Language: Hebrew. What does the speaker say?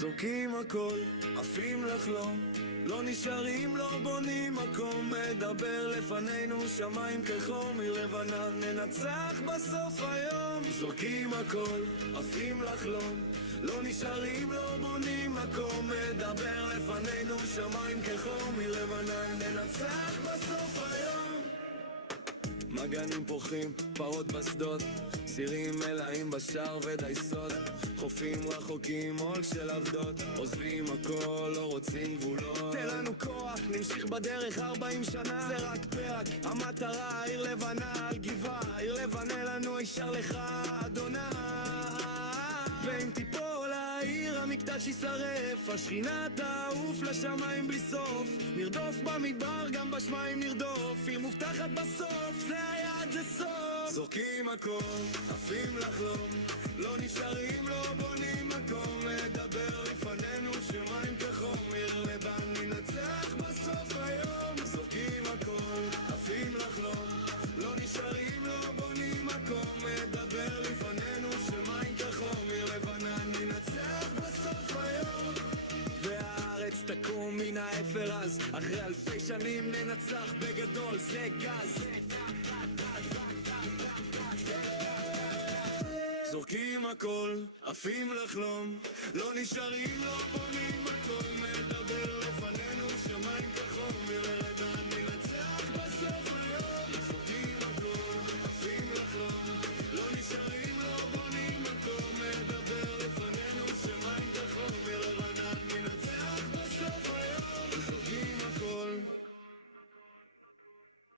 זורקים הכל, עפים לחלום, לא נשארים, לא בונים מקום. מדבר לפנינו שמיים כחום, עיר לבנה ננצח בסוף היום. זורקים הכל, עפים לחלום, לא נשארים, לא בונים מקום. מדבר לפנינו שמיים כחום, עיר לבנה ננצח בסוף היום. מגנים פורחים, פרות בשדות, סירים מלאים בשער ודייסות, חופים רחוקים עול של עבדות, עוזבים הכל, לא רוצים גבולות. תן לנו כוח, נמשיך בדרך 40 שנה, זה רק פרק, המטרה עיר לבנה על גבעה, עיר לבנה לנו ישר לך אדוני. ואם תיפול העיר המקדש יישרף, השכינה תעוף לשמיים בלי סוף, נרדוף במדבר גם בשמיים נרדוף, עיר מובטחת בסוף, זה היעד זה סוף. זורקים הכל, עפים לחלום, לא נשארים, לא בונים מקום. מדבר לפנינו שמיים כחום, עיר לבן ננצח בסוף היום. זורקים הכל, עפים לחלום, לא נשארים, לא בונים מקום. מדבר לפנינו שמיים כחום, עיר לבנה ננצח בסוף היום. והארץ תקום מן האפר אז, אחרי אלפי שנים ננצח בגדול, זה גז. זורקים הכל, עפים לחלום, לא נשארים, לא בונים הכל. מדבר